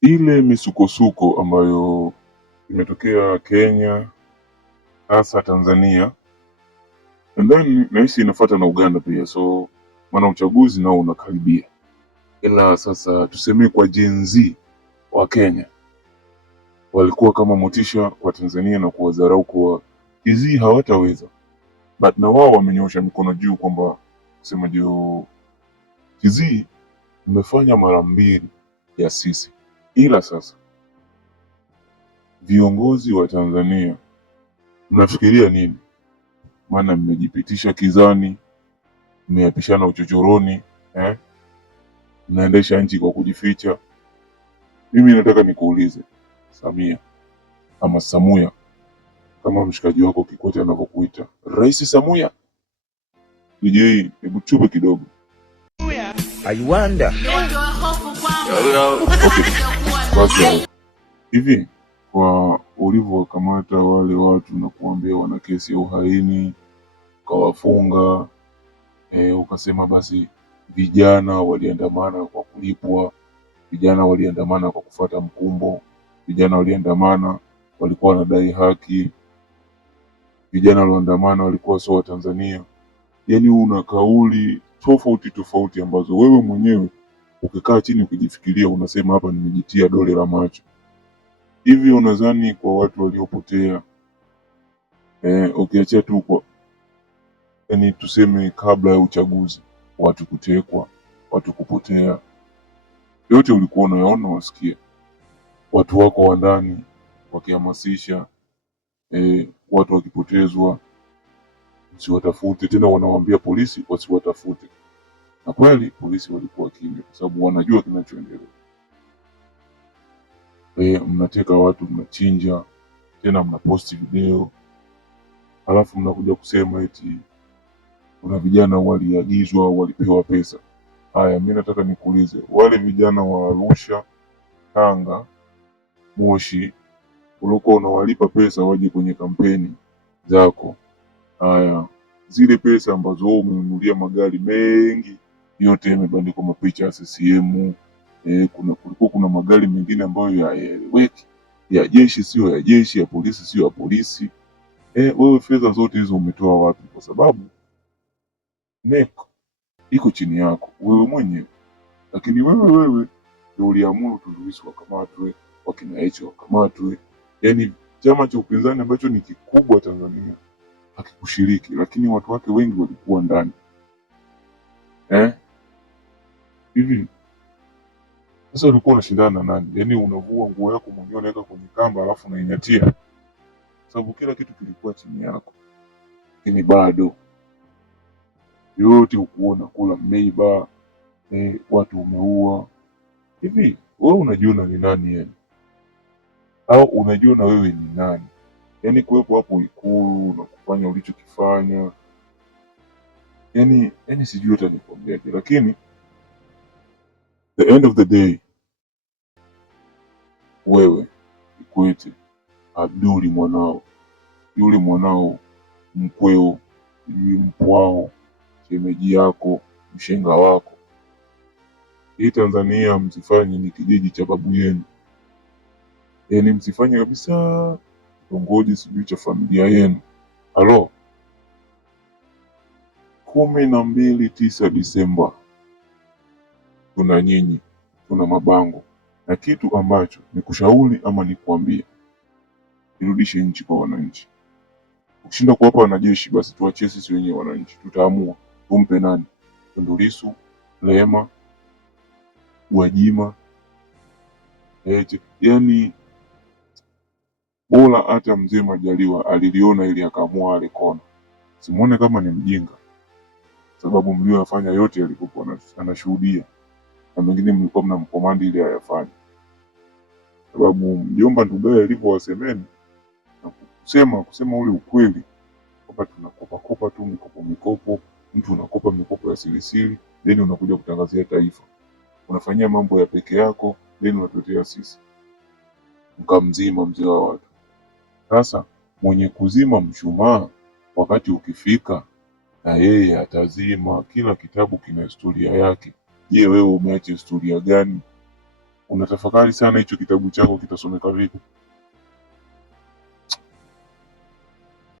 ile misukosuko ambayo imetokea Kenya, hasa Tanzania, and then nahisi inafuata na Uganda pia, so maana uchaguzi nao unakaribia. Ila sasa tuseme kwa Gen Z wa Kenya walikuwa kama motisha kwa Tanzania na kuwadharau kwa Gen Z hawataweza, but na wao wamenyosha mikono juu kwamba kusema juu Gen Z mmefanya mara mbili ya sisi, ila sasa viongozi wa Tanzania mnafikiria nini? Maana mmejipitisha kizani, mmeapishana uchochoroni, mnaendesha nchi kwa kujificha. Mimi nataka nikuulize Samia ama Samuya, kama mshikaji wako Kikwete anavyokuita, Rais Samuya. DJ, hebu chupe kidogo. I wonder. Okay. Basi hivi kwa ulivyokamata wale watu na kuambia wana kesi ya uhaini, ukawafunga, ukasema basi vijana waliandamana kwa kulipwa, vijana waliandamana kwa kufuata mkumbo, vijana waliandamana walikuwa wanadai haki, vijana walioandamana walikuwa sio wa Tanzania. Yaani una kauli tofauti ambazo wewe mwenyewe ukikaa chini ukijifikiria unasema hapa nimejitia dole la macho. Hivi unadhani kwa watu waliopotea, ukiachia tu kwa yani tuseme kabla ya uchaguzi, watu kutekwa, watu kupotea, yote ulikuwa unayaona, wasikia watu wako wa ndani wakihamasisha, watu wakipotezwa msiwatafute tena, wanawaambia polisi wasiwatafute, na kweli polisi walikuwa kimya kwa sababu wanajua kinachoendelea. Mnateka watu, mnachinja, tena mnaposti video, halafu mnakuja kusema eti kuna vijana waliagizwa, walipewa pesa. Haya, mimi nataka nikuulize, wale vijana wa Arusha, Tanga, Moshi ulikuwa unawalipa pesa waje kwenye kampeni zako, haya zile pesa ambazo wewe umenunulia magari mengi yote yamebandikwa mapicha ya CCM. Kulikuwa kuna magari mengine ambayo yaeleweki, ya jeshi sio ya jeshi, ya polisi sio ya polisi. Wewe fedha zote hizo umetoa wapi? Kwa sababu NEC iko chini yako wewe mwenyewe, lakini wewe ndio uliamuru Tundu Lissu wakamatwe, wakina Heche wakamatwe. Yaani chama cha upinzani ambacho ni kikubwa Tanzania hakikushiriki, lakini watu wake wengi walikuwa ndani. Hivi sasa ulikuwa unashindana na nani? Yaani unavua nguo yako mwenyewe unaweka kwenye kamba alafu unainyatia, sababu kila kitu kilikuwa chini yako, lakini bado yote ukuona kula mmeiba, watu umeua. Hivi wewe unajiona ni nani yani? Au unajiona wewe ni nani? Yaani kuwepo hapo Ikulu na kufanya ulichokifanya, yani sijui hata nikwambiaje, lakini the end of the day wewe Kikwete, Abduli mwanao, yule mwanao mkweo, yule mpwao, shemeji yako, mshenga wako, hii Tanzania msifanye ni kijiji cha babu yenu. Yaani msifanye kabisa kitongoji sijui cha familia yenu. Halo, 12/9 Disemba tuna nyinyi, tuna mabango na kitu ambacho ni kushauri ama ni kuambia, irudishe nchi kwa wananchi. Ukishinda kuwapa wanajeshi, basi tuachie sisi wenyewe wananchi, tutaamua tumpe nani, Tundu Lissu, Lema, Gwajima, Heche. Yani bora hata mzee Majaliwa aliliona ili akaamua ale kona, simuone kama ni mjinga, sababu mlioyafanya yote yalikuwa anashuhudia, na mengine mlikuwa mnamkomandi ili ayafanye, sababu mjomba Ndugai alivyowasemeni na kusema ule ukweli kwamba tunakopa tu mikopo, mtu unakopa mikopo ya sirisiri, then unakuja kutangazia taifa, unafanyia mambo ya peke yako, then unatuletea sisi mkamzima mzee wa watu. Sasa mwenye kuzima mshumaa wakati ukifika na yeye atazima. Kila kitabu kina historia yake. Je, wewe umeacha historia gani? unatafakari sana hicho kitabu chako kitasomeka vipi.